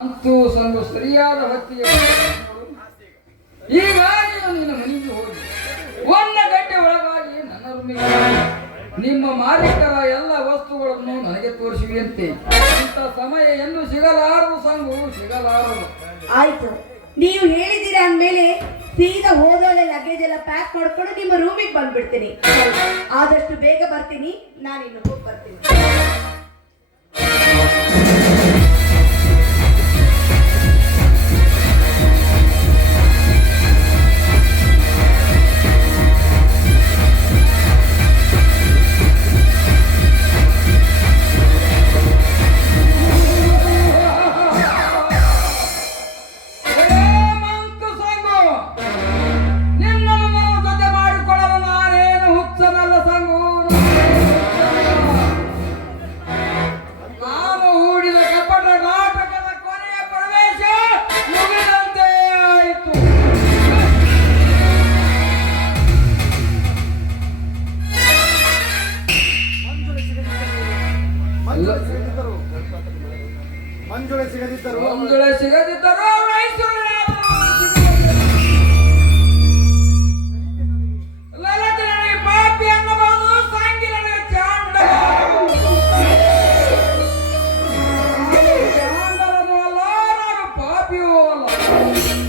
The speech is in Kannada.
ಅಂತೂ ಸಂಗು ಸರಿಯಾದ ಹೊತ್ತಿಗೆ ಈಗ ನೀನು ನಿನ್ನ ಮನೆಗೆ ಹೋಗಿ ಒಂದು ಗಂಟೆ ಒಳಗಾಗಿ ನನ್ನ ರೂಮಿಗೆ ನಿಮ್ಮ ಮಾಲೀಕರ ಎಲ್ಲ ವಸ್ತುಗಳನ್ನು ನನಗೆ ತೋರಿಸಿವಿಯಂತೆ ಇಂಥ ಸಮಯ ಎಂದು ಸಿಗಲಾರದು ಸಂಗು, ಸಿಗಲಾರದು. ಆಯ್ತು. ನೀವು ಹೇಳಿದ್ದೀರಾ ಅಂದಮೇಲೆ ಸೀದಾ ಹೋದಲೆ ಲಗೇಜ್ ಎಲ್ಲ ಪ್ಯಾಕ್ ಮಾಡ್ಕೊಂಡು ನಿಮ್ಮ ರೂಮಿಗೆ ಬಂದ್ಬಿಡ್ತೀನಿ. ಆದಷ್ಟು ಬೇಗ ಬರ್ತೀನಿ ನಾನು ಇನ್ನು ಹೋಗಿ ಬರ್ತೀನಿ. ಅಲ್ಲ. ಮಂಜುಳ ಸಿಗದಿದ್ದರು ಮಂಜುಳ ಸಿಗದಿದ್ದರು ಪಾಪಿಯೋ ಅಲ್ಲ.